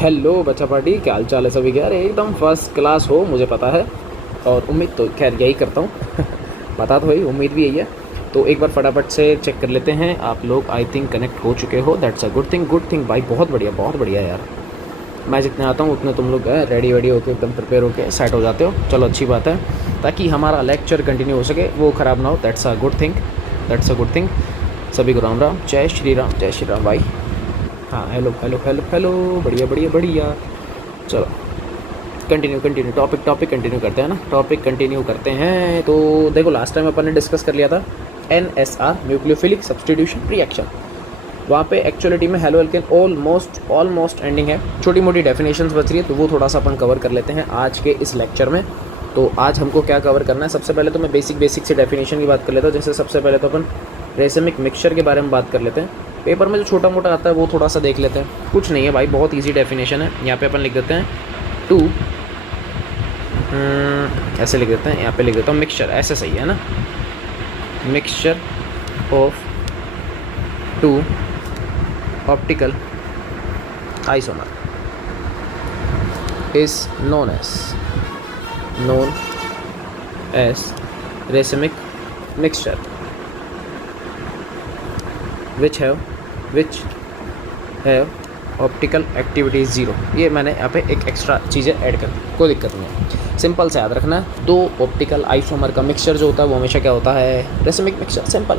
Hello बच्चा party, क्या हाल चाल है सभी के? यार एकदम फर्स्ट क्लास हो, मुझे पता है और उम्मीद तो खैर यही करता हूँ। पता तो है, उम्मीद भी यही है। तो एक बार फटाफट से चेक कर लेते हैं। आप लोग आई थिंक कनेक्ट हो चुके हो, दैट्स अ गुड थिंग भाई। बहुत बढ़िया यार। मैं जितने आता हूँ उतने तुम लोग रेडी वेडी होकर एकदम प्रिपेयर होकर सेट हो जाते हो। चलो अच्छी बात है, ताकि हमारा लेक्चर कंटिन्यू हो सके, वो ख़राब ना हो। That's a good thing. सभी को राम राम, जय श्री राम भाई। हाँ हेलो, बढ़िया। चलो कंटिन्यू टॉपिक कंटिन्यू करते हैं ना। तो देखो, लास्ट टाइम अपन ने डिस्कस कर लिया था NSR, न्यूक्लियोफिलिक सब्स्टिट्यूशन रिएक्शन। वहाँ पे एक्चुअलिटी में हेलो एल्केन ऑलमोस्ट एंडिंग है। छोटी मोटी डेफिनेशंस बच रही है, तो वो थोड़ा सा अपन कवर कर लेते हैं आज के इस लेक्चर में। तो आज हमको क्या कवर करना है? सबसे पहले तो मैं बेसिक से डेफिनेशन की बात कर लेता हूँ। जैसे सबसे पहले तो अपन रेसिमिक मिक्सचर के बारे में बात कर लेते हैं। पेपर में जो छोटा मोटा आता है वो थोड़ा सा देख लेते हैं। कुछ नहीं है भाई, बहुत ईजी डेफिनेशन है। यहाँ पे अपन लिख देते हैं ऐसे लिख देते हैं। यहाँ पे लिख देता हूँ मिक्सचर, ऐसे सही है ना। Mixture of two optical isomer is known as racemic mixture which have optical activity 0। ये मैंने यहाँ पे एक एक्स्ट्रा चीज़ें ऐड कर दी, कोई दिक्कत नहीं है। सिंपल से याद रखना है, दो ऑप्टिकल आइसोमर का मिक्सचर जो होता है वो हमेशा क्या होता है? Racemic mixture. Simple.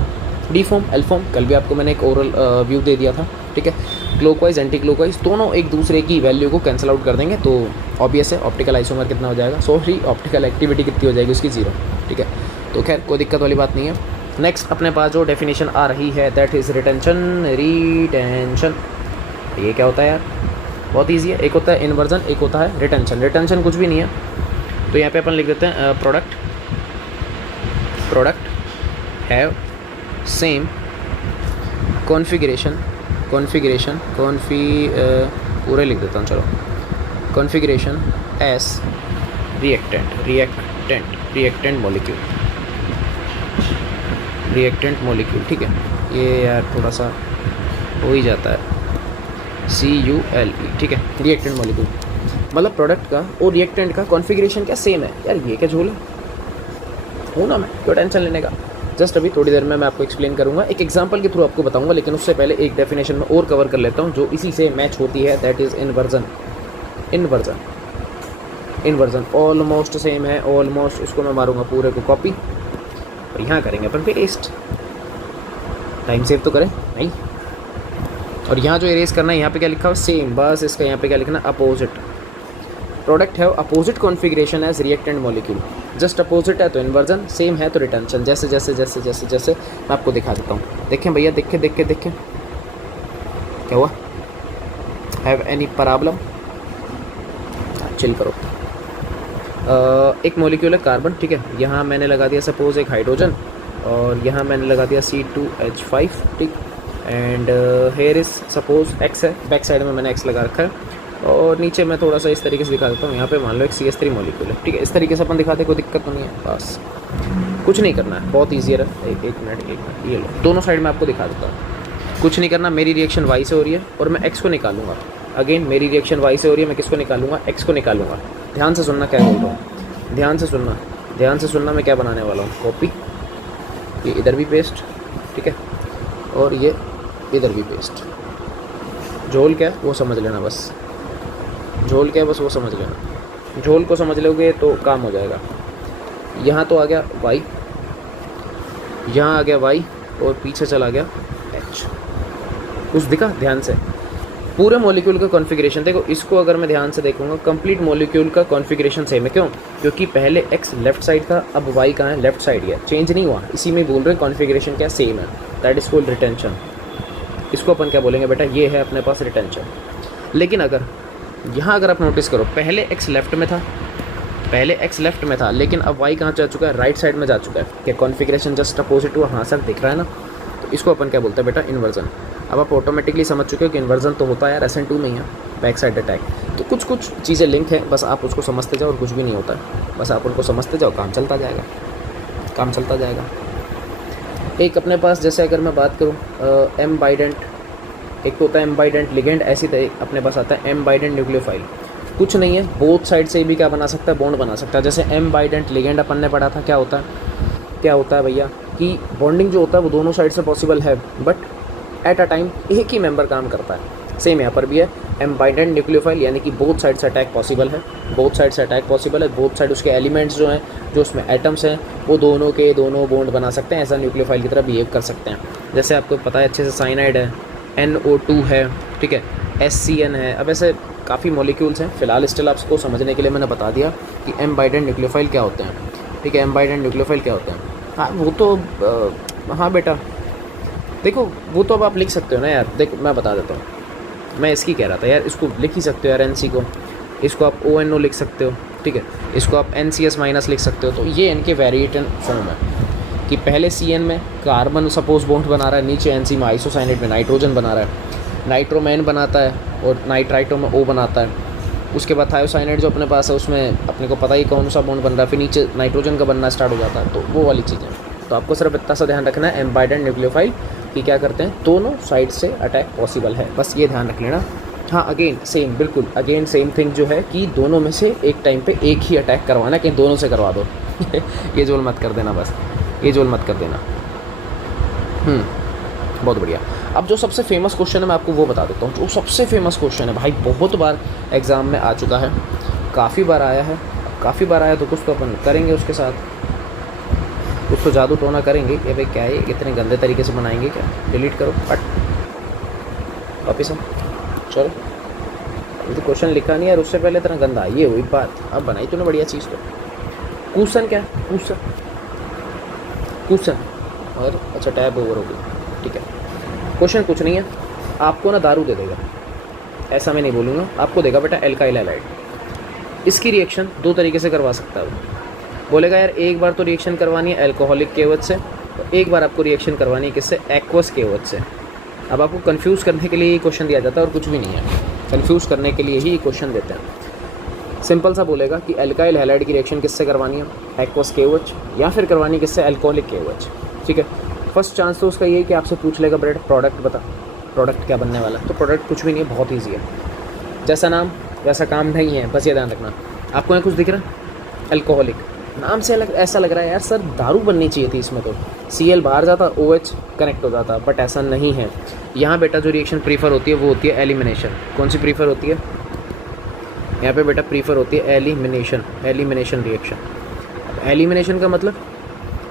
D form, L form, कल भी आपको मैंने एक ओरल व्यू दे दिया था, ठीक है। क्लॉकवाइज एंटी क्लॉकवाइज दोनों एक दूसरे की वैल्यू को कैंसिल आउट कर देंगे, तो ऑब्वियस है ऑप्टिकल आइसोमर कितना हो जाएगा? ऑप्टिकल एक्टिविटी कितनी हो जाएगी उसकी? 0, ठीक है। तो खैर कोई दिक्कत वाली बात नहीं है। नेक्स्ट अपने पास जो डेफिनेशन आ रही है दैट इज़ रिटेंशन। ये क्या होता है यार? बहुत ईजी है। एक होता है इन्वर्जन, एक होता है रिटेंशन कुछ भी नहीं है। तो यहाँ पे अपन लिख देते हैं प्रोडक्ट हैव सेम कॉन्फ़िगरेशन पूरे लिख देता हूँ, चलो। कॉन्फ़िगरेशन एस रिएक्टेंट मॉलिक्यूल, ठीक है। ये यार थोड़ा सा हो ही जाता है, CULE, ठीक है। रिएक्टेंट मॉलिक्यूल मतलब प्रोडक्ट का और रिएक्टेंट का कॉन्फ़िगरेशन क्या सेम है यार? ये क्या झोल है? हो ना, मैं क्यों टेंशन लेने का। जस्ट अभी थोड़ी देर में मैं आपको एक्सप्लेन करूंगा, एक एग्जांपल के थ्रू आपको बताऊंगा। लेकिन उससे पहले एक डेफिनेशन में और कवर कर लेता हूं जो इसी से मैच होती है, that is inversion. Almost same है, ऑलमोस्ट। इसको मैं मारूंगा पूरे को कॉपी और यहाँ करेंगे अपन पेस्ट। टाइम सेव तो करें नहीं। और यहाँ जो इरेज करना है, यहाँ पे क्या लिखा हो? सेम। बस इसका यहाँ पे क्या लिखना? Opposite. Product have opposite configuration as reactant molecule. Just opposite है तो इन्वर्जन, सेम है तो रिटेंशन। जैसे मैं आपको दिखा देता हूँ। देखें भैया, देखें क्या हुआ? Have any problem? चिल करो। एक मॉलिक्यूल है कार्बन, ठीक है। यहाँ मैंने लगा दिया सपोज एक हाइड्रोजन, और यहाँ मैंने लगा दिया C2H5, ठीक। And here is suppose X है, बैक साइड में मैंने X लगा रखा है। और नीचे मैं थोड़ा सा इस तरीके से दिखा देता हूँ। यहाँ पे मान लो एक CH3 मॉलिक्यूल है, ठीक है। इस तरीके से अपन दिखाते, कोई दिक्कत तो नहीं है। बस कुछ नहीं करना है, बहुत ईजी है। एक मिनट, ये लो, दोनों साइड में आपको दिखा देता हूँ। कुछ नहीं करना। मेरी रिएक्शन Y से हो रही है और मैं X को निकालूंगा। अगेन मेरी रिएक्शन Y से हो रही है, मैं किसको निकालूंगा? X को निकालूंगा। ध्यान से सुनना क्या बोल रहा हूँ, ध्यान से सुनना। मैं क्या बनाने वाला हूँ? कॉपी, ये इधर भी पेस्ट, ठीक है, और ये इधर भी पेस्ट। झोल क्या है वो समझ लेना, बस झोल क्या है बस वो समझ लेना। झोल को समझ लोगे तो काम हो जाएगा। यहाँ तो आ गया Y, यहाँ आ गया Y, और पीछे चला गया H। कुछ दिखा? ध्यान से। पूरे मॉलिक्यूल का कॉन्फ़िगरेशन देखो। इसको अगर मैं ध्यान से देखूंगा, कंप्लीट मॉलिक्यूल का कॉन्फ़िगरेशन सेम है। क्यों? क्योंकि पहले X लेफ्ट साइड था, अब Y कहाँ है? लेफ्ट साइड ही है, चेंज नहीं हुआ। इसी में बोल रहे हैं कॉन्फ़िगरेशन क्या सेम है, दैट इज़ कॉल्ड रिटेंशन। इसको अपन क्या बोलेंगे बेटा? ये है अपने पास रिटेंशन। लेकिन अगर यहाँ अगर आप नोटिस करो, पहले X लेफ्ट में था, लेकिन अब Y कहाँ जा चुका है? राइट साइड में जा चुका है। क्या कॉन्फ़िगरेशन जस्ट अपोजिट हुआ? हाँ सर, दिख रहा है ना। तो इसको अपन क्या बोलते हैं बेटा? इन्वर्जन। अब आप ऑटोमेटिकली समझ चुके हो कि इन्वर्जन तो होता है यार SN2 में ही है, बैक साइड अटैक। तो कुछ चीज़ें लिंक हैं, बस आप उसको समझते जाओ और कुछ भी नहीं होता है। बस आप उनको समझते जाओ, काम चलता जाएगा। एक अपने पास, जैसे अगर मैं बात करूँ M बाइडेंट एक तो होता है एम्बाइडेंट लिगेंड, ऐसी तरह अपने पास आता है एम्बाइडेंट न्यूक्लियोफाइल। कुछ नहीं है, बोथ साइड से भी क्या बना सकता है, बॉन्ड बना सकता है। जैसे एम्बाइडेंट लिगेंड अपन ने पढ़ा था, क्या होता है भैया कि बॉन्डिंग जो होता है वो दोनों साइड से पॉसिबल है, बट एट अ टाइम एक ही मेंबर काम करता है। सेम यहाँ पर भी है, एम्बाइडेंट न्यूक्लियोफाइल यानी कि बोथ साइड से अटैक पॉसिबल है, बोथ साइड से अटैक पॉसिबल है, बोथ साइड उसके एलिमेंट्स जो हैं, जो उसमें एटम्स हैं, वो दोनों के दोनों बॉन्ड बना सकते हैं, ऐसा न्यूक्लियोफाइल की तरह बिहेव कर सकते हैं। जैसे आपको पता है अच्छे से, साइनाइड है, NO2 है, ठीक है, SCN है। अब ऐसे काफ़ी मॉलिक्यूल्स हैं, फिलहाल स्टिल आपको समझने के लिए मैंने बता दिया कि एम्बाइडेंट न्यूक्लियोफाइल क्या होते हैं, ठीक है, एम्बाइडेंट न्यूक्लियोफाइल क्या होते हैं। हाँ वो तो हाँ बेटा देखो, वो तो अब आप लिख सकते हो ना यार, देख मैं बता देता हूँ, मैं इसकी कह रहा था यार, इसको लिख ही सकते हो यार, NC को, इसको आप ONO लिख सकते हो, ठीक है, इसको आप NCS माइनस लिख सकते हो। तो ये इनके वेरिएटन फॉर्म है कि पहले CN में कार्बन सपोज बॉन्ड बना रहा है, नीचे NC में आइसोसाइनेट में नाइट्रोजन बना रहा है, नाइट्रोमैन बनाता है और नाइट्राइटो में O बनाता है। उसके बाद थायोसाइनेट जो अपने पास है उसमें अपने को पता ही कौन सा बॉन्ड बन रहा है, फिर नीचे नाइट्रोजन का बनना स्टार्ट हो जाता है। तो वो वाली चीज़ें, तो आपको सिर्फ इतना सा ध्यान रखना है, एम्बाइडेंट न्यूक्लियोफाइल कि क्या करते हैं, दोनों साइड से अटैक पॉसिबल है, बस ये ध्यान रख लेना। हाँ अगेन सेम, बिल्कुल अगेन सेम थिंग जो है कि दोनों में से एक टाइम पे एक ही अटैक करवाना, कहीं दोनों से करवा दो ये जोल मत कर देना, बस ये जोल मत कर देना। बहुत बढ़िया। अब जो सबसे फेमस क्वेश्चन है मैं आपको वो बता देता हूँ, जो सबसे फेमस क्वेश्चन है भाई, बहुत बार एग्ज़ाम में आ चुका है, काफ़ी बार आया है, काफ़ी बार आया तो कुछ तो अपन करेंगे उसके साथ, कुछ तो जादू टोना करेंगे। ये भाई क्या है, इतने गंदे तरीके से बनाएंगे क्या, डिलीट करो हट वापिस। चलो अभी तो क्वेश्चन लिखा नहीं है, उससे पहले इतना गंदा, ये हुई बात। अब बनाई तूने बढ़िया चीज़ तो। क्वेश्चन क्या है, क्वेश्चन और अच्छा टैब ओवर हो गई, ठीक है। क्वेश्चन कुछ नहीं है, आपको ना दारू दे देगा, ऐसा मैं नहीं बोलूँगा, आपको देगा बेटा एल्काइल हैलाइड। इसकी रिएक्शन दो तरीके से करवा सकता है वो, बोलेगा यार एक बार तो रिएक्शन करवानी है एल्कोहलिक KOH से, और एक बार आपको रिएक्शन करवानी है किससे, एक्वस KOH से। अब आपको कंफ्यूज करने के लिए ये क्वेश्चन दिया जाता है और कुछ भी नहीं है, कंफ्यूज करने के लिए ही ये क्वेश्चन देते हैं। सिंपल सा बोलेगा कि एल्काइल हैलाइड की रिएक्शन किससे करवानी है, एक्वस KOH, या फिर करवानी किससे, एल्कोहलिक KOH, ठीक है। फर्स्ट चांस तो उसका ये है कि आपसे पूछ लेगा ब्रेड प्रोडक्ट बता, प्रोडक्ट क्या बनने वाला है। तो प्रोडक्ट कुछ भी नहीं है, बहुत ईजी है, जैसा नाम वैसा काम नहीं है, बस ये ध्यान रखना। आपको यहाँ कुछ दिख रहा है, अल्कोहलिक नाम से ऐसा लग रहा है यार सर दारू बननी चाहिए थी इसमें, तो Cl बाहर जाता, OH कनेक्ट हो जाता, बट ऐसा नहीं है। यहाँ बेटा जो रिएक्शन प्रीफर होती है वो होती है एलिमिनेशन। कौन सी प्रीफर होती है, यहाँ पे बेटा प्रीफर होती है एलिमिनेशन रिएक्शन। एलिमिनेशन का मतलब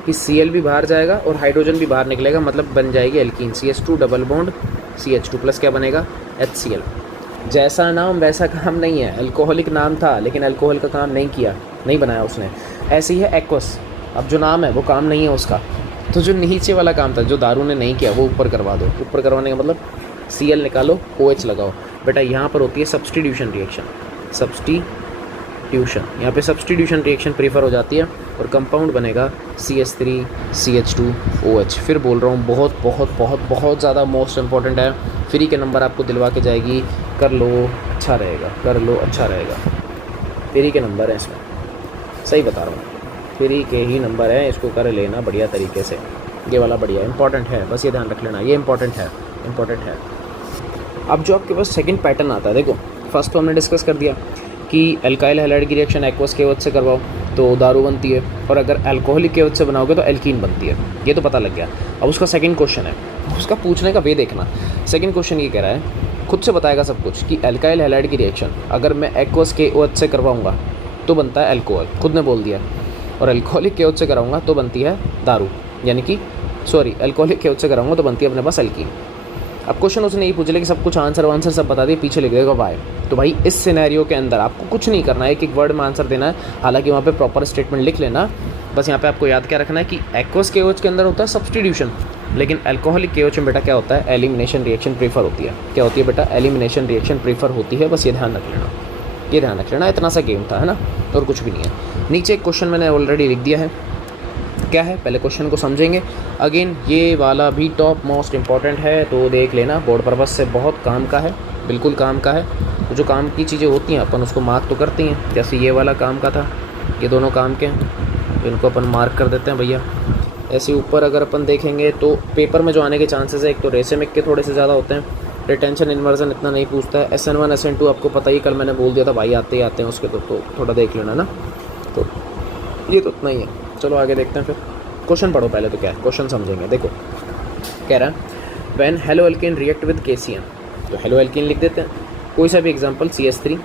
कि Cl भी बाहर जाएगा और हाइड्रोजन भी बाहर निकलेगा, मतलब बन जाएगी alkene, CH2 double bond CH2 plus क्या बनेगा, HCl। जैसा नाम वैसा काम नहीं है, अल्कोहलिक नाम था लेकिन अल्कोहल का काम नहीं किया, नहीं बनाया उसने। ऐसे ही है एक्वस, अब जो नाम है वो काम नहीं है उसका, तो जो नीचे वाला काम था जो दारू ने नहीं किया वो ऊपर करवा दो। ऊपर करवाने का मतलब Cl निकालो, OH लगाओ। बेटा यहाँ पर होती है सब्स्टिट्यूशन रिएक्शन, सब्स्टिट्यूशन, यहाँ पे सब्स्टिट्यूशन रिएक्शन प्रीफर हो जाती है और कंपाउंड बनेगा CH3 CH2 OH। फिर बोल रहा हूँ बहुत बहुत बहुत बहुत ज़्यादा मोस्ट इंपॉर्टेंट है, फ्री के नंबर आपको दिलवा के जाएगी, कर लो अच्छा रहेगा, कर लो अच्छा रहेगा। फ्री के नंबर है इसमें, सही बता रहा हूँ, फ्री के ही नंबर है, इसको कर लेना बढ़िया तरीके से। ये वाला बढ़िया इंपॉर्टेंट है, बस ये ध्यान रख लेना, ये इंपॉर्टेंट है। अब जो आपके पास सेकंड पैटर्न आता है, देखो फर्स्ट तो हमने डिस्कस कर दिया कि एल्काइल हैलाइड की रिएक्शन एक्वस KOH से करवाओ तो दारू बनती है, और अगर अल्कोहलिक KOH से बनाओगे तो एल्कीन बनती है, ये तो पता लग गया। अब उसका सेकंड क्वेश्चन है, उसका पूछने का वे देखना। सेकंड क्वेश्चन ये कह रहा है, खुद से बताएगा सब कुछ कि एल्काइल हैलाइड की रिएक्शन अगर मैं एक्वस KOH से करवाऊँगा तो बनता है अल्कोहल, खुद ने बोल दिया, और अल्कोहलिक KOH से कराऊँगा तो बनती है दारू, यानी कि अल्कोहलिक KOH से कराऊँगा तो बनती है अपने पास एल्कीन। अब क्वेश्चन उसने यही पूछ लिया कि सब कुछ आंसर सब बता दिए, पीछे लिख देगा वाई। तो भाई इस सिनेरियो के अंदर आपको कुछ नहीं करना है, एक वर्ड में आंसर देना है, हालांकि वहाँ पे प्रॉपर स्टेटमेंट लिख लेना। बस यहाँ पे आपको याद क्या रखना है कि एक्वस KOH के अंदर होता है सब्स्टिट्यूशन, लेकिन अल्कोहलिक KOH में बेटा क्या होता है, एलिमिनेशन रिएक्शन प्रीफर होती है। क्या होती है बेटा, एलिमिनेशन रिएक्शन प्रीफर होती है, बस ये ध्यान रख लेना, इतना सा गेम था, है ना, और कुछ भी नहीं है। नीचे एक क्वेश्चन मैंने ऑलरेडी लिख दिया है, क्या है पहले क्वेश्चन को समझेंगे। अगेन ये वाला भी टॉप मोस्ट इम्पॉर्टेंट है, तो देख लेना, बोर्ड पर्पज से बहुत काम का है, बिल्कुल काम का है। तो जो काम की चीज़ें होती हैं अपन उसको मार्क तो करते हैं, जैसे ये वाला काम का था, ये दोनों काम के हैं, इनको अपन मार्क कर देते हैं भैया। ऐसे ऊपर अगर अपन देखेंगे तो पेपर में जो आने के चांसेस है, एक तो रेसेमिक के थोड़े से ज़्यादा होते हैं, रिटेंशन इन्वर्जन इतना नहीं पूछता है। SN1 SN2 आपको पता ही, कल मैंने बोल दिया था भाई आते ही आते हैं उसके, तो थोड़ा देख लेना ना। तो ये तो इतना ही है। चलो आगे देखते हैं फिर। क्वेश्चन पढ़ो पहले, तो क्या है क्वेश्चन समझेंगे। देखो कह रहा है when halo alkane react with KCN, तो हेलो एल्केन लिख देते हैं। कोई सा भी एग्जांपल CH3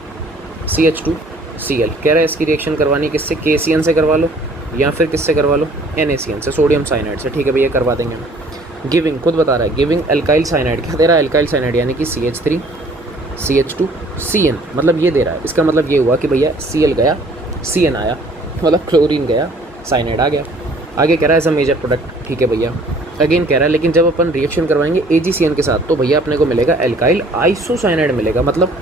CH2 Cl, कह रहा है इसकी रिएक्शन करवानी किससे, KCN से करवा लो या फिर किससे करवा लो, NaCN से, सोडियम साइनाइड से। ठीक है भैया करवा देंगे हम। गिविंग खुद बता रहा है, गिविंग एल्काइल साइनाइड, क्या दे रहा है एल्काइल साइनाइड यानी कि CH3 CH2 CN, मतलब ये दे रहा है। इसका मतलब ये हुआ कि भैया Cl गया CN आया, मतलब क्लोरीन गया साइनाइड आ गया। आगे कह रहा है एज अ मेजर प्रोडक्ट। ठीक है भैया, अगेन कह रहा है लेकिन जब अपन रिएक्शन करवाएंगे AgCN के साथ तो भैया अपने को मिलेगा एल्काइल आइसोसाइनाइड मिलेगा। मतलब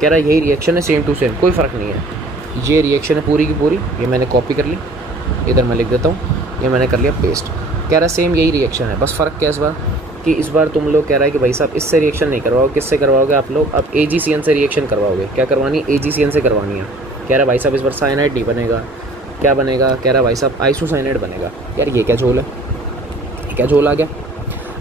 कह रहा है यही रिएक्शन है, सेम टू सेम, कोई फ़र्क नहीं है। ये रिएक्शन है पूरी की पूरी, ये मैंने कॉपी कर ली, इधर मैं लिख देता हूँ, ये मैंने कर लिया पेस्ट। कह रहा है सेम यही रिएक्शन है, बस फ़र्क क्या है इस बार कि इस बार तुम लोग कह रहा है कि भाई साहब इससे रिएक्शन नहीं करवाओगे, किससे करवाओगे आप लोग, अब AgCN से रिएक्शन करवाओगे। क्या करवानी है, AgCN से करवानी है। कह रहा है भाई साहब इस बार साइनाइड नहीं बनेगा, क्या बनेगा, कह रहा है भाई साहब आइसोसाइनाइड बनेगा। यार ये क्या झोल है, क्या झोल आ गया।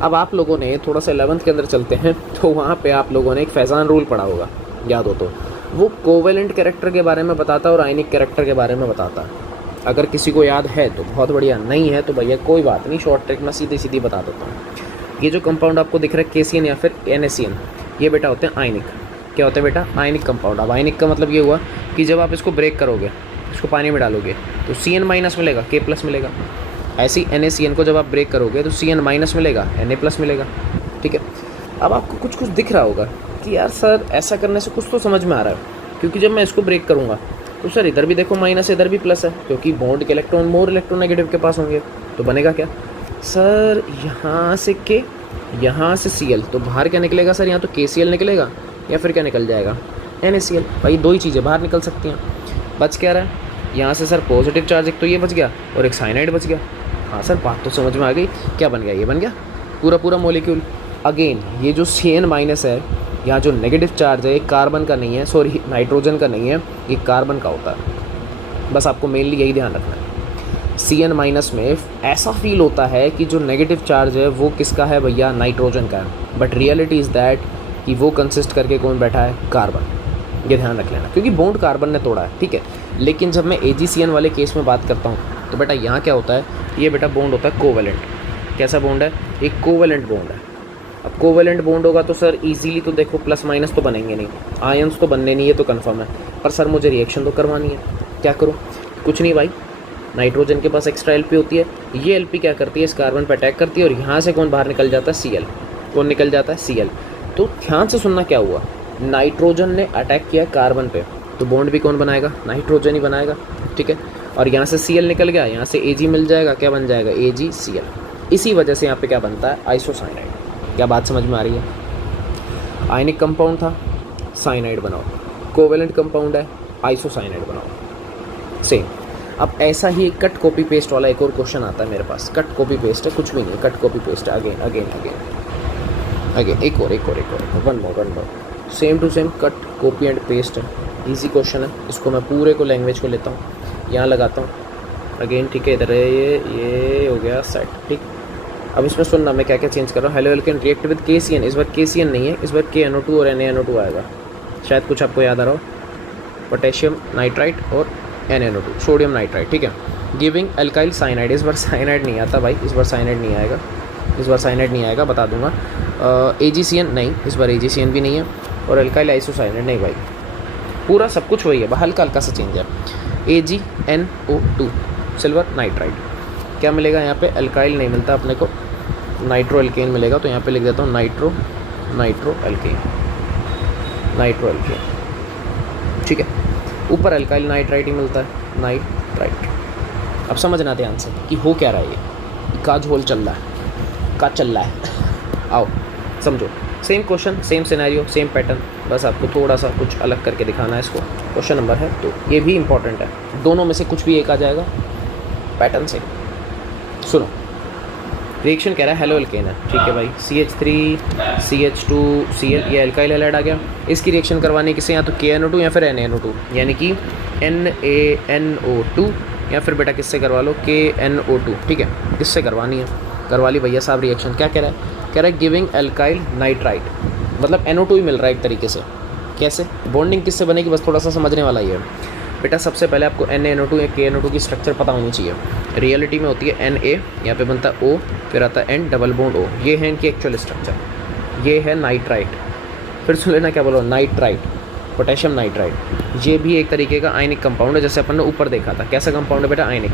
अब आप लोगों ने थोड़ा सा 11th के अंदर चलते हैं, तो वहाँ पे आप लोगों ने एक फैजान रूल पढ़ा होगा, याद हो तो। वो कोवेलेंट कैरेक्टर के बारे में बताता है और आयनिक कैरेक्टर के बारे में बताता है। अगर किसी को याद है तो बहुत बढ़िया, नहीं है तो भैया कोई बात नहीं, शॉर्ट ट्रिक में सीधी सीधी बता देता हूँ। ये जो कंपाउंड आपको दिख रहा है KCN या फिर NaCN, ये बेटा होते हैं आयनिक। क्या होते हैं बेटा, आयनिक कंपाउंड। अब आयनिक का मतलब ये हुआ कि जब आप इसको ब्रेक करोगे, इसको पानी में डालोगे तो CN माइनस मिलेगा, K प्लस मिलेगा। ऐसे ही NaCN को जब आप ब्रेक करोगे तो CN माइनस मिलेगा, Na प्लस मिलेगा। ठीक है, अब आपको कुछ कुछ दिख रहा होगा कि यार सर ऐसा करने से कुछ तो समझ में आ रहा है, क्योंकि जब मैं इसको ब्रेक करूँगा तो सर इधर भी देखो माइनस, इधर भी प्लस है, क्योंकि बॉन्ड के इलेक्ट्रॉन मोर इलेक्ट्रोनेगेटिव के पास होंगे। तो बनेगा क्या सर, यहाँ से K, यहाँ से Cl, तो बाहर क्या निकलेगा सर, यहाँ तो KCl निकलेगा या फिर क्या निकल जाएगा, NaCl। भाई दो ही चीज़ें बाहर निकल सकती हैं। बच क्या रहा है यहाँ से सर, पॉजिटिव चार्ज एक तो ये बच गया और एक साइनाइड बच गया। हाँ सर बात तो समझ में आ गई, क्या बन गया, ये बन गया पूरा पूरा मॉलिक्यूल। अगेन ये जो CN माइनस है, यहाँ जो नेगेटिव चार्ज है, ये कार्बन का नहीं है, सॉरी नाइट्रोजन का नहीं है, ये कार्बन का होता है। बस आपको मेनली यही ध्यान रखना है। CN माइनस में ऐसा फील होता है कि जो नेगेटिव चार्ज है वो किसका है भैया, नाइट्रोजन का है, बट रियलिटी इज़ दैट कि वो कंसिस्ट करके कौन बैठा है, कार्बन। ये ध्यान रख लेना, क्योंकि बॉन्ड कार्बन ने तोड़ा है। ठीक है, लेकिन जब मैं AgCN वाले केस में बात करता हूँ तो बेटा यहाँ क्या होता है, ये बेटा बॉन्ड होता है कोवेलेंट। कैसा बॉन्ड है, एक कोवेलेंट बॉन्ड है। अब कोवेलेंट बॉन्ड होगा तो सर इजीली तो देखो प्लस माइनस तो बनेंगे नहीं, आयंस तो बनने नहीं, है तो कंफर्म है। पर सर मुझे रिएक्शन तो करवानी है, क्या करूँ, कुछ नहीं भाई, नाइट्रोजन के पास एक्स्ट्रा LP होती है, ये LP क्या करती है, इस कार्बन पर अटैक करती है और यहाँ से कौन बाहर निकल जाता है, Cl। कौन निकल जाता है, Cl। तो ध्यान से सुनना क्या हुआ, नाइट्रोजन ने अटैक किया कार्बन पे, तो बॉन्ड भी कौन बनाएगा, नाइट्रोजन ही बनाएगा। ठीक है, और यहाँ से Cl निकल गया, यहाँ से Ag मिल जाएगा, क्या बन जाएगा, AgCl। इसी वजह से यहाँ पे क्या बनता है, आइसोसाइनाइड। क्या बात समझ में आ रही है। आयनिक कंपाउंड था, साइनाइड बनाओ, कोवेलेंट कंपाउंड है, आइसोसाइनाइड बनाओ, सेम। अब ऐसा ही कट कॉपी पेस्ट वाला एक और क्वेश्चन आता है मेरे पास। कट कॉपी पेस्ट है, कुछ भी नहीं, कट कॉपी पेस्ट है, अगेन अगेन अगेन अगेन, एक और one more same to same, cut copy and paste है। इजी क्वेश्चन है, इसको मैं पूरे को लैंग्वेज को लेता हूँ, यहाँ लगाता हूँ अगेन। ठीक है, इधर है ये हो गया सेट। ठीक, अब इसमें सुनना मैं क्या क्या चेंज कर रहा हूँ। Halo alkane react with KCN, इस बार KCN नहीं है, इस बार KNO2 और NaNO2 आएगा। शायद कुछ आपको याद आ रहा हो, पोटेशियम नाइट्राइट और NaNO2, सोडियम नाइट्राइट। ठीक है, गिविंग एल्काइल साइनाइड, इस बार साइनाइड नहीं आता भाई, इस बार साइनाइड नहीं आएगा, इस बार साइनाइड नहीं आएगा, बता दूंगा। AgCN नहीं, इस बार AgCN भी नहीं है, और एल्काइल आइसोसाइनाइड नहीं भाई, पूरा सब कुछ वही है, हल्का हल्का सा चेंज है। AgNO2 सिल्वर नाइट्राइड, क्या मिलेगा यहाँ पे, एल्काइल नहीं मिलता अपने को, नाइट्रो एल्केन मिलेगा, तो यहाँ पे लिख देता हूँ नाइट्रो एल्केन। ठीक है, ऊपर एल्काइल नाइट्राइट ही मिलता है, नाइट्राइट। अब समझना ध्यान से कि हो क्या रहा है, ये का झोल चल रहा है, का चल रहा है। आओ समझो, same question, same scenario, same pattern, बस आपको थोड़ा सा कुछ अलग करके दिखाना है इसको। क्वेश्चन नंबर है तो ये भी इंपॉर्टेंट है, दोनों में से कुछ भी एक आ जाएगा पैटर्न से। सुनो, रिएक्शन कह रहा है हेलो एल्केन है, ठीक है भाई, CH3 CH2 Cl, ये एल्काइल हैलाइड आ गया। इसकी रिएक्शन करवानी किसे, या तो KNO2 या फिर NaNO2, यानी कि NaNO2 या फिर बेटा किससे करवा लो, KNO2। ठीक है, किससे करवानी है, करवा ली भैया साहब रिएक्शन। क्या कह रहा है, कह रहा है गिविंग एल्काइल नाइट्राइट, मतलब NO2 ही मिल रहा है एक तरीके से। कैसे बॉन्डिंग किससे बनेगी, बस थोड़ा सा समझने वाला ही है बेटा। सबसे पहले आपको NaNO2 या KNO2 की स्ट्रक्चर पता होनी चाहिए। रियलिटी में होती है Na, यहाँ पे बनता है O, फिर आता है N डबल बॉन्ड O। ये है इनकी एक्चुअल स्ट्रक्चर। ये है नाइट्राइट, फिर सुन लेना क्या बोलो, नाइट्राइट, पोटेशियम नाइट्राइट। ये भी एक तरीके का आयनिक कंपाउंड है, जैसे अपन ने ऊपर देखा था। कैसा कंपाउंड है बेटा, आयनिक।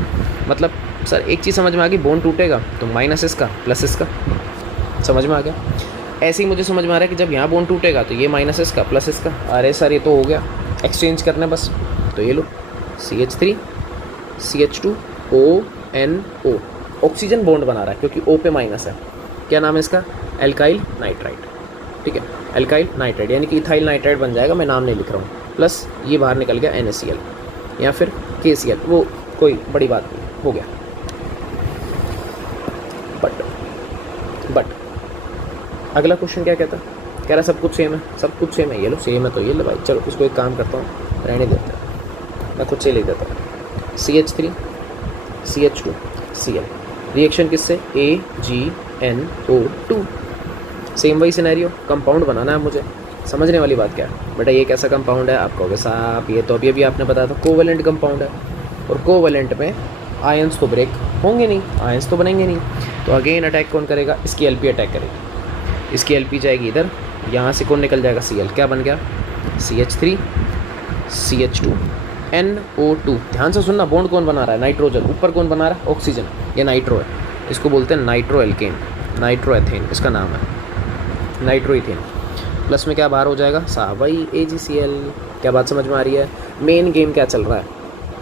मतलब सर एक चीज़ समझ में आ गई, बॉन्ड टूटेगा तो माइनस इसका प्लस इसका, समझ में आ गया। ऐसे ही मुझे समझ में आ रहा है कि जब यहाँ बॉन्ड टूटेगा तो ये माइनस इसका प्लस इसका। अरे सर ये तो हो गया, एक्सचेंज करना बस। तो ये लो CH3 CH2 ONO, oxygen bond बना रहा है क्योंकि O पे माइनस है। क्या नाम है इसका, एल्काइल नाइट्राइट। ठीक है, एल्काइल नाइट्राइट यानी कि इथाइल नाइट्राइट बन जाएगा, मैं नाम नहीं लिख रहा हूँ। प्लस ये बाहर निकल गया NaCl या फिर KCl, वो कोई बड़ी बात नहीं, हो गया। बट अगला क्वेश्चन क्या कहता है, कह रहा सब कुछ सेम है, सब कुछ सेम है। ये लो सेम है तो ये लो भाई, चलो इसको एक काम करता हूँ, रहने देते हैं, मैं खुद से लिख देता हूँ। CH3 CH2 Cl, रिएक्शन किससे, AgNO2। सेम वही सिनेरियो, कंपाउंड बनाना है मुझे। समझने वाली बात क्या है बेटा, ये कैसा कंपाउंड है, आप कहोगे साहब ये तो अभी आपने बताया था कोवेलेंट कंपाउंड है, और कोवेलेंट में आयंस तो ब्रेक होंगे नहीं, आयंस तो बनेंगे नहीं। तो अगेन अटैक कौन करेगा, इसकी Lp अटैक करेगी। इसकी Lp जाएगी इधर, यहाँ से कौन निकल जाएगा, Cl। क्या बन गया, CH3 CH2 NO2। ध्यान से सुनना, बॉन्ड कौन बना रहा है, नाइट्रोजन। ऊपर कौन बना रहा है, ऑक्सीजन। ये नाइट्रो है, इसको बोलते हैं नाइट्रो एल्केन, नाइट्रो एथेन इसका नाम है, नाइट्रो इथेन। प्लस में क्या बाहर हो जाएगा साहब भाई, AgCl। क्या बात समझ में आ रही है। मेन गेम क्या चल रहा है,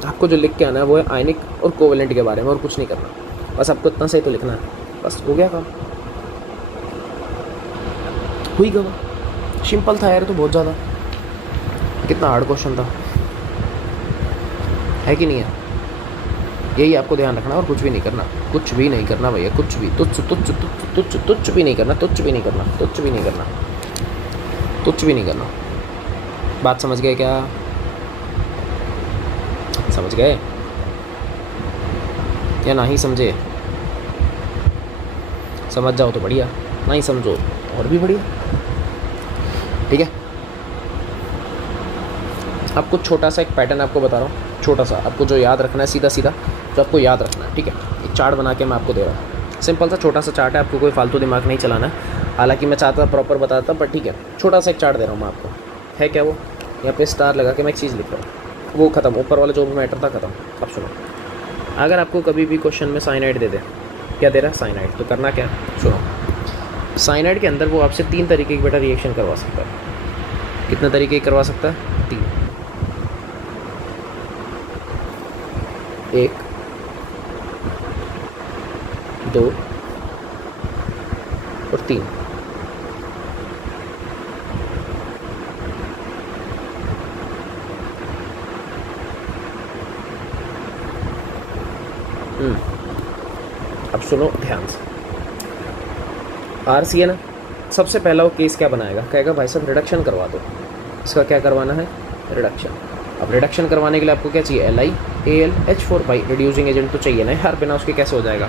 आपको जो लिख के आना है वो है आयनिक और कोवेलेंट के बारे में, और कुछ नहीं करना, बस आपको इतना सही तो लिखना है, बस हो गया काम, हुई गवा। सिंपल था यार, तो बहुत ज़्यादा, कितना हार्ड क्वेश्चन था, है कि नहीं है। यही आपको ध्यान रखना और कुछ भी नहीं करना, कुछ भी नहीं करना भैया, कुछ भी, तुच्छ तुच्छ तुच्छ तुच्छ तुच्छ भी नहीं करना, तुच्छ भी नहीं करना, तुच्छ भी नहीं करना, तुच्छ भी नहीं करना। बात समझ गए क्या, समझ गए या नहीं समझे। समझ जाओ तो बढ़िया, नहीं समझो और भी बढ़िया। ठीक है, आपको छोटा सा एक पैटर्न आपको बता रहा हूँ, छोटा सा आपको जो याद रखना है, सीधा सीधा जो आपको याद रखना है। ठीक है, एक चार्ट बना के मैं आपको दे रहा हूँ, सिंपल सा छोटा सा चार्ट है, आपको कोई फालतू दिमाग नहीं चलाना है। हालांकि मैं चाहता था प्रॉपर बताता, पर ठीक है, छोटा सा एक चार्ट दे रहा हूँ मैं आपको। है क्या वो, यहाँ पे स्टार लगा के मैं एक चीज़ लिख रहा हूँ, वो ख़त्म, ऊपर वाला जो भी मैटर था ख़त्म। अब सुनो, अगर आपको कभी भी क्वेश्चन में साइनाइड दे दे, क्या दे रहा है, साइनाइड, तो करना क्या, सुनो। साइनाइड के अंदर वो आपसे 3 तरीके की बेटा रिएक्शन करवा सकता है। कितने तरीके की करवा सकता है, 3। 1 2 और 3। अब सुनो ध्यान से, RC है ना, सबसे पहला वो केस क्या बनाएगा, कहेगा भाई साहब रिडक्शन करवा दो। इसका क्या करवाना है, रिडक्शन। अब रिडक्शन करवाने के लिए आपको क्या चाहिए, LiAlH4। भाई रिड्यूसिंग एजेंट तो चाहिए ना यार, बिना उसके कैसे हो जाएगा,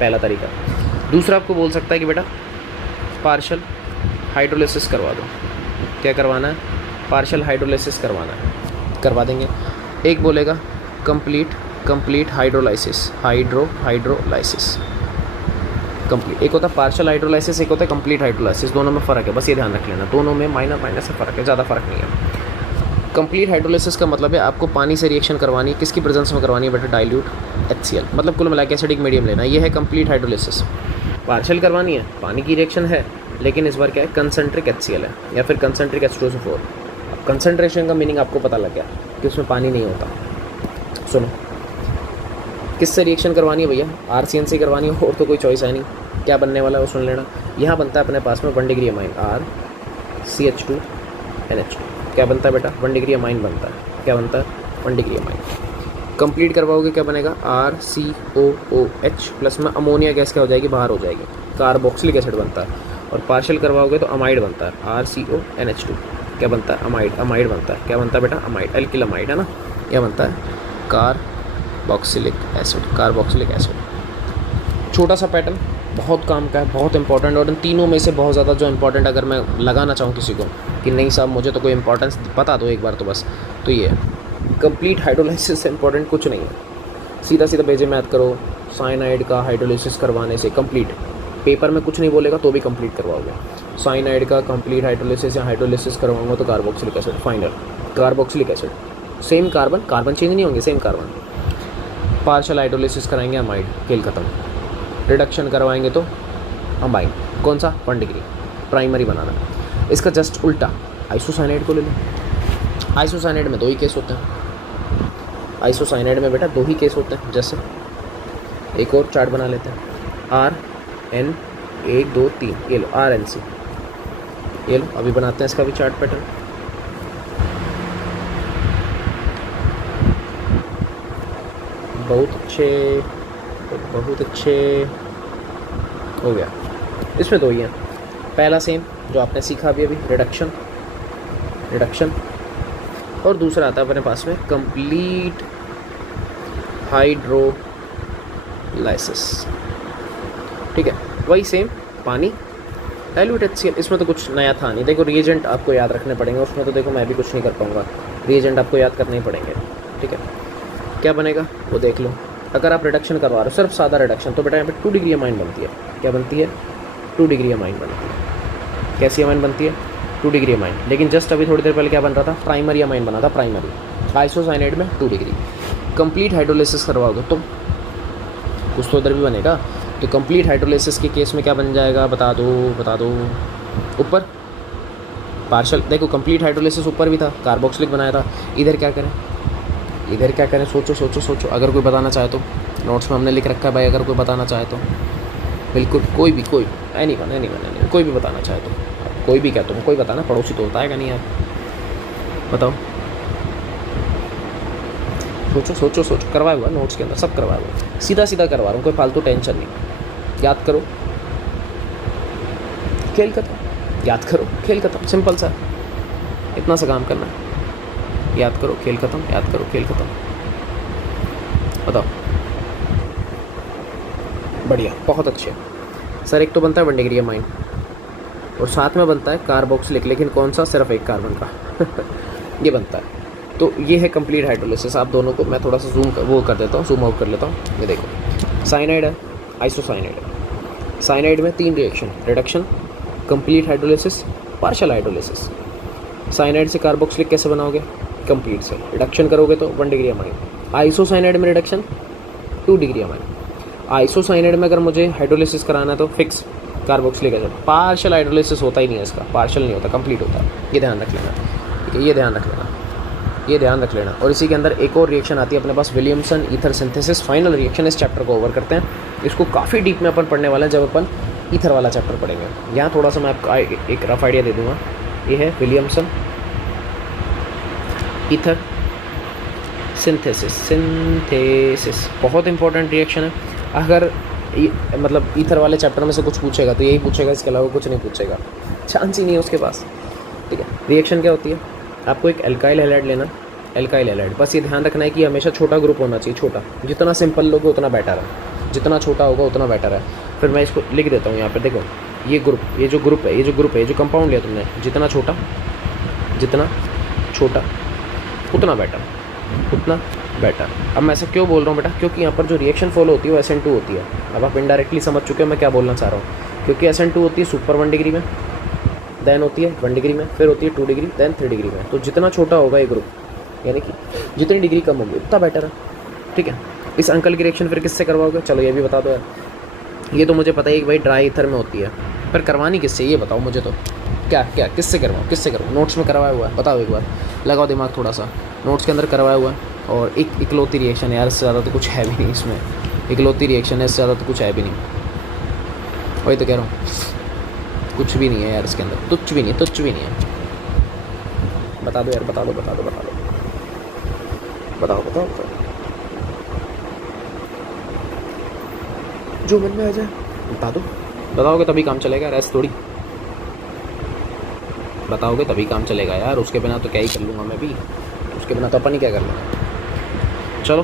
पहला तरीका। दूसरा आपको बोल सकता है कि बेटा पार्शियल हाइड्रोलिसिस करवा दो। क्या करवाना है, पार्शियल हाइड्रोलिसिस करवाना है, करवा देंगे। एक बोलेगा कंप्लीट हाइड्रोलाइसिस, हाइड्रोलाइसिस कंप्लीट। एक होता है पार्शियल हाइड्रोलाइसिस, एक होता है कंप्लीट हाइड्रोलाइसिस, दोनों में फ़र्क है, बस ये ध्यान रख लेना, दोनों में माइनर से फ़र्क है, ज़्यादा फ़र्क नहीं है। कंप्लीट हाइड्रोलाइसिस का मतलब है आपको पानी से रिएक्शन करवानी है, किसकी प्रेजेंस में करवानी है बेटा, डाइल्यूट HCl, मतलब कुल मिला के एसिडिक मीडियम लेना है, ये है कंप्लीट हाइड्रोलाइसिस। पार्शियल करवानी है, पानी की रिएक्शन है, लेकिन इस बार क्या है, कंसंट्रिक HCl है या फिर कंसंट्रिक H2SO4। अब कंसंट्रेशन का मीनिंग आपको पता लग गया कि उसमें पानी नहीं होता। सुनो, किससे रिएक्शन करवानी है भैया, RCN से करवानी है, और तो कोई चॉइस है नहीं। क्या बनने वाला है वो सुन लेना। यहाँ बनता है अपने पास में 1 डिग्री अमाइन, RCH2NH2। क्या बनता है बेटा, 1 डिग्री अमाइन बनता है। क्या बनता है, 1 डिग्री अमाइन। कंप्लीट करवाओगे क्या बनेगा, RCOOH प्लस में अमोनिया गैस क्या हो जाएगी, बाहर हो जाएगी, कार्बोक्सिलिक एसिड बनता है। और पार्शियल करवाओगे तो अमाइड बनता है, RCONH2। क्या बनता है, अमाइड बनता है। क्या बनता है बेटा, अमाइड, एल्किल अमाइड है ना। क्या बनता है, कार्बोक्सिलिक एसिड, कार्बोक्सिलिक एसिड। छोटा सा पैटर्न, बहुत काम का है, बहुत इंपॉर्टेंट। और इन तीनों में से बहुत ज़्यादा जो इंपॉर्टेंट अगर मैं लगाना चाहूँ किसी को कि नहीं साहब मुझे तो कोई इंपॉर्टेंस बता दो एक बार तो बस, तो ये है कंप्लीट हाइड्रोलाइसिस से इंपॉर्टेंट कुछ नहीं है। सीधा सीधा पेज में याद करो, साइनाइड का हाइड्रोलाइसिस करवाने से कंप्लीट, पेपर में कुछ नहीं बोलेगा तो भी कंप्लीट करवाओगे। साइनाइड का कंप्लीट हाइड्रोलाइसिस या हाइड्रोलाइसिस करवाऊंगा तो carboxylic acid, final carboxylic acid, same carbon, carbon change नहीं होंगे, सेम कार्बन। पार्शियल हाइड्रोलाइसिस कराएंगे अमाइड, खेल खत्म। रिडक्शन करवाएंगे तो अमाइड, कौन सा 1 डिग्री प्राइमरी बनाना। इसका जस्ट उल्टा आइसोसाइनाइड को ले लो। आइसोसाइनाइड में 2 ही केस होते हैं। आइसोसाइनाइड में बेटा 2 ही केस होते हैं। जैसे एक और चार्ट बना लेते हैं, RN 1 2 3, ये लो RNC, ये लो अभी बनाते हैं इसका भी चार्ट पैटर्न। बहुत अच्छे, बहुत अच्छे, हो गया। इसमें 2 ही हैं, पहला सेम जो आपने सीखा अभी रिडक्शन, रिडक्शन, और दूसरा आता है अपने पास में कंप्लीट हाइड्रोलाइसिस। ठीक है, वही सेम पानी डाइल्यूट HCl। इसमें तो कुछ नया था नहीं। देखो रिएजेंट आपको याद रखने पड़ेंगे, उसमें तो देखो मैं भी कुछ नहीं कर पाऊँगा, रिएजेंट आपको याद करने ही पड़ेंगे। ठीक है, क्या बनेगा वो देख लो। अगर आप रिडक्शन करवा रहे हो सिर्फ सादा रिडक्शन, तो बेटा यहाँ पे 2 डिग्री अमाइन बनती है। क्या बनती है? 2 डिग्री अमाइन बनती है। कैसी अमाइन बनती है? 2 डिग्री अमाइन। लेकिन जस्ट अभी थोड़ी देर पहले क्या बन रहा था? प्राइमरी अमाइन बना था, प्राइमरी। आइसोसाइनाइड में 2 डिग्री। कंप्लीट हाइड्रोलाइसिस करवाओगे तो कुछ तो इधर भी बनेगा। तो कंप्लीट हाइड्रोलाइसिस के केस में क्या बन जाएगा? बता दो, बता दो। ऊपर पार्शल, देखो कंप्लीट हाइड्रोलाइसिस ऊपर भी था, कार्बोक्सिलिक बनाया था। इधर क्या करें? इधर क्या करें? सोचो सोचो सोचो। अगर कोई बताना चाहे तो नोट्स में हमने लिख रखा है भाई, अगर कोई बताना चाहे तो बिल्कुल, कोई भी, कोई एनी कोई भी बताना चाहे तो, कोई भी क्या, तुम कोई बताना, पड़ोसी तो होता है क्या नहीं यार, बताओ। सोचो सोचो सोचो, करवाया हुआ नोट्स के अंदर, सब करवाया हुआ, सीधा सीधा करवा रहा हूँ, कोई फालतू टेंशन नहीं। याद करो, खेल खत्म। याद करो, खेल खत्म, सिंपल सा, इतना सा काम करना है। याद करो, खेल खत्म, याद करो, खेल खत्म। बताओ, बढ़िया, बहुत अच्छे सर। एक तो बनता है 1 डिग्री अमाइन और साथ में बनता है कार्बोक्सिलिक, लेकिन कौन सा? सिर्फ एक कार्बन का ये बनता है। तो ये है कंप्लीट हाइड्रोलाइसिस। आप दोनों को मैं थोड़ा सा जूम कर देता हूँ, जूम आउट कर लेता हूँ। ये देखो, साइनाइड है, आइसोसाइनाइड है। साइनाइड में 3 reaction, reduction, complete hydrolysis, partial hydrolysis. Cyanide से कार्बोक्सिलिक कैसे बनाओगे? कंप्लीट से। रिडक्शन करोगे तो 1 डिग्री अमाइन। आइसोसाइनाइड में रिडक्शन 2 डिग्री अमाइन। आइसोसाइनाइड में अगर मुझे हाइड्रोलाइसिस कराना है तो fix carboxylic acid. Partial hydrolysis होता ही नहीं है इसका, पार्शियल नहीं होता, कंप्लीट होता है। ये ध्यान रख लेना, ठीक है, ये ध्यान रख लेना, ये ध्यान रख लेना। और इसी के अंदर एक और रिएक्शन आती है अपने पास, Williamson ether synthesis. Final reaction इस चैप्टर को ओवर करते हैं। इसको काफ़ी डीप में अपन पढ़ने वाले हैं जब अपन ईथर वाला चैप्टर पढ़ेंगे। यहाँ थोड़ा सा मैं आपको एक रफ आइडिया दे दूँगा। ये है विलियमसन ईथर सिंथेसिस, बहुत इंपॉर्टेंट रिएक्शन है। अगर मतलब ईथर वाले चैप्टर में से कुछ पूछेगा तो यही पूछेगा, इसके अलावा कुछ नहीं पूछेगा, चांस ही नहीं है उसके पास। ठीक है, रिएक्शन क्या होती है? आपको एक एल्काइल हैलाइड लेना, एल्काइल हैलाइड। बस ये ध्यान रखना है कि हमेशा छोटा ग्रुप होना चाहिए, छोटा। जितना सिंपल लोगे उतना बेटर है, जितना छोटा होगा उतना बेटर है। फिर मैं इसको लिख देता हूँ यहाँ पर, देखो ये ग्रुप, ये जो ग्रुप है, ये जो कंपाउंड लिया तुमने, जितना छोटा उतना बेटर, उतना बेटर। अब मैं ऐसा क्यों बोल रहा हूँ बेटा? क्योंकि यहाँ पर जो रिएक्शन फॉलो होती है वो SN2 होती है। अब आप इनडायरेक्टली समझ चुके हो मैं क्या बोलना चाह रहा हूँ। क्योंकि SN2 होती है सुपर 1 डिग्री में, देन होती है 1 डिग्री में, फिर होती है 2 डिग्री, देन 3 डिग्री में। तो जितना छोटा होगा ये ग्रुप, यानी कि जितनी डिग्री कम होगी उतना बेटर है। ठीक है, इस अंकल की रिएक्शन फिर किससे करवाओगे? चलो ये भी बता दो यार। ये तो मुझे पता है कि भाई ड्राई ईथर में होती है, पर करवानी किससे ये बताओ मुझे। तो क्या क्या किससे करवाओ? नोट्स में करवाया हुआ है, बताओ एक बार, लगाओ दिमाग थोड़ा सा। नोट्स के अंदर करवाया हुआ है और एक इकलौती रिएक्शन है यार, इससे ज़्यादा तो कुछ है भी नहीं इसमें। इकलौती रिएक्शन है, इससे ज़्यादा तो कुछ है भी नहीं। वही तो कह रहा हूँ, कुछ भी नहीं है यार इसके अंदर, तुच्छ भी नहीं है। बता दो यार, बता दो। जो मन में आ जाए बता दो। बताओगे तभी काम चलेगा यार, ऐसे थोड़ी बताओगे तभी काम चलेगा यार। उसके बिना तो क्या ही कर लूँगा मैं भी, उसके बिना तो अपन ही क्या कर लेंगे। चलो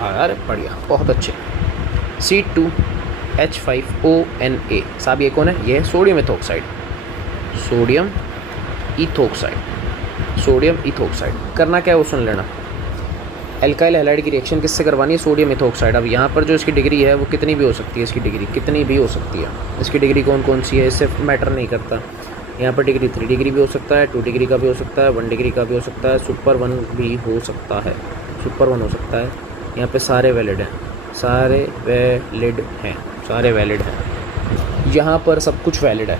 यार, बढ़िया, बहुत अच्छे। C2 H5ONA। साहब ये कौन है? ये है sodium ethoxide, sodium ethoxide, sodium ethoxide. करना क्या है वो सुन लेना। एल्काइल हैलाइड की रिएक्शन किससे करवानी है? Sodium ethoxide. अब यहाँ पर जो इसकी डिग्री है वो कितनी भी हो सकती है, इसकी डिग्री कितनी भी हो सकती है। इसकी डिग्री कौन कौन सी है इससे मैटर नहीं करता। यहाँ पर डिग्री 3 डिग्री भी हो सकता है, 2 डिग्री का भी हो सकता है, 1 डिग्री का भी हो सकता है, सुपर 1 भी हो सकता है, सुपर 1 हो सकता है। यहाँ पे सारे वैलिड हैं, सारे वैलिड हैं, सारे वैलिड हैं। यहाँ पर सब कुछ वैलिड है।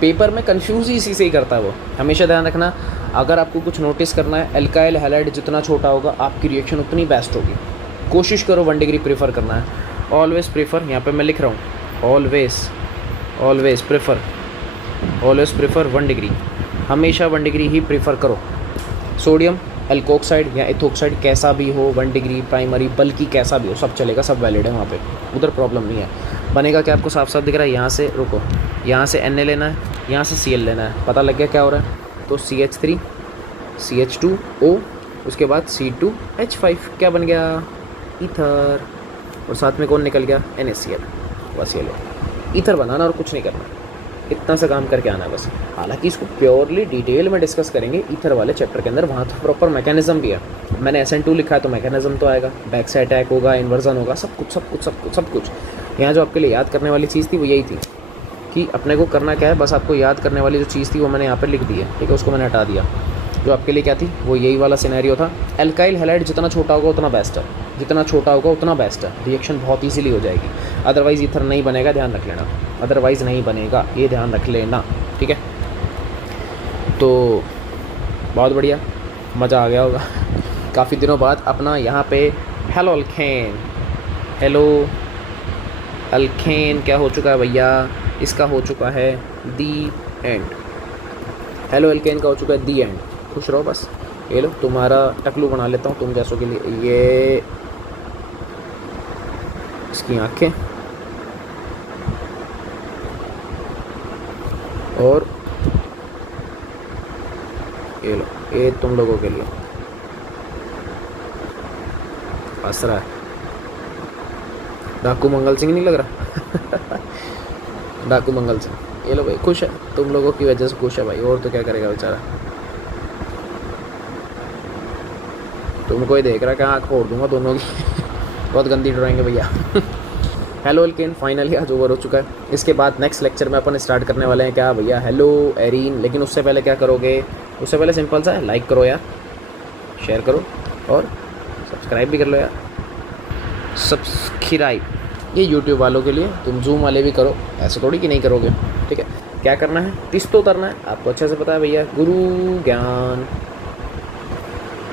पेपर में कंफ्यूज ही इसी से ही करता है वो। हमेशा ध्यान रखना, अगर आपको कुछ नोटिस करना है, एल्काइल हैलाइड जितना छोटा होगा आपकी रिएक्शन उतनी बेस्ट होगी। कोशिश करो 1 डिग्री प्रेफर करना है। ऑलवेज़ प्रेफर, यहाँ पे मैं लिख रहा हूँ, ऑलवेज़ प्रेफर 1 डिग्री। हमेशा 1 डिग्री ही प्रेफर करो। सोडियम एल्कोक्साइड या इथोक्साइड कैसा भी हो, 1 डिग्री प्राइमरी, बल्कि कैसा भी हो, सब चलेगा, सब वैलिड है वहाँ पे, उधर प्रॉब्लम नहीं है। बनेगा क्या आपको साफ साफ दिख रहा है? यहाँ से रुको, यहाँ से Na लेना है, यहाँ से Cl लेना है। पता लग गया क्या हो रहा है? तो CH3 CH2O, उसके बाद C2H5, क्या बन गया? ईथर। और साथ में कौन निकल गया? NaCl। बस ये लो, ईथर बनाना और कुछ नहीं करना, इतना सा काम करके आना है बस। हालांकि इसको प्योरली डिटेल में डिस्कस करेंगे ईथर वाले चैप्टर के अंदर, वहाँ तो प्रॉपर मैकेनिज्म भी है। मैंने SN2 लिखा है तो मैकेनिज्म तो आएगा, बैक से अटैक होगा, इन्वर्जन होगा, सब कुछ। यहाँ जो आपके लिए याद करने वाली चीज़ थी वो यही थी कि अपने को करना क्या है, बस आपको याद करने वाली जो चीज़ थी वो मैंने यहाँ पर लिख दी है, ठीक है, उसको मैंने हटा दिया। जो आपके लिए क्या थी वो यही वाला सिनेरियो था। एल्काइल हैलाइड जितना छोटा होगा उतना बेस्ट है, जितना छोटा होगा उतना बेस्ट है, रिएक्शन बहुत ईजीली हो जाएगी। अदरवाइज़ ईथर नहीं बनेगा, ध्यान रख लेना, अदरवाइज़ नहीं बनेगा, ये ध्यान रख लेना, ठीक है। तो बहुत बढ़िया, मज़ा आ गया होगा। काफ़ी दिनों बाद अपना यहाँ पे हेलो अल्केन, हेलो अल्केन क्या हो चुका है भैया? इसका हो चुका है दी एंड। हेलो अल्केन का हो चुका है दी एंड। खुश रहो बस। ये लो तुम्हारा टकलू बना लेता हूँ तुम जैसों के लिए। ये इसकी आँखें और ये लो, ये तुम लोगों के लिए हंस रहा है। डाकू मंगल सिंह नहीं लग रहा? डाकू मंगल सिंह। ये लो भाई, खुश है, तुम लोगों की वजह से खुश है भाई, और तो क्या करेगा बेचारा। तुमको ही देख रहा है, क्या आँख फोड़ दूंगा दोनों की। बहुत गंदी ड्राइंग है भैया। हेलो अल्केन फाइनली आज ओवर हो चुका है। इसके बाद नेक्स्ट लेक्चर में अपन स्टार्ट करने वाले हैं क्या भैया? Hello arene. लेकिन उससे पहले क्या करोगे? उससे पहले सिंपल सा है, लाइक करो यार, शेयर करो और सब्सक्राइब भी कर लो यार। सब्सक्राइब ये यूट्यूब वालों के लिए, तुम जूम वाले भी करो, ऐसे थोड़ी कि नहीं करोगे, ठीक है। क्या करना है? तिस्तो करना है, आपको अच्छे से पता है भैया। गुरु ज्ञान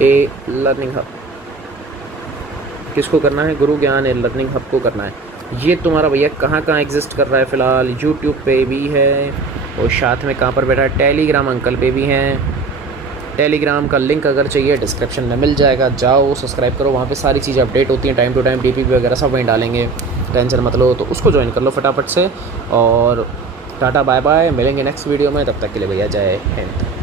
ए लर्निंग हब किसको करना है? गुरु ज्ञान ए लर्निंग हब को करना है। ये तुम्हारा भैया कहाँ एग्जिस्ट कर रहा है फ़िलहाल? यूट्यूब पे भी है और साथ में कहाँ पर बैठा है? टेलीग्राम अंकल पे भी हैं। टेलीग्राम का लिंक अगर चाहिए डिस्क्रिप्शन में मिल जाएगा, जाओ सब्सक्राइब करो, वहाँ पे सारी चीज़ें अपडेट होती हैं टाइम टू टाइम, DP वगैरह सब वहीं डालेंगे, टेंशन मत लो। तो उसको ज्वाइन कर लो फटाफट से। और टाटा बाय बाय, मिलेंगे नेक्स्ट वीडियो में, तब तक के लिए भैया जय हिंद।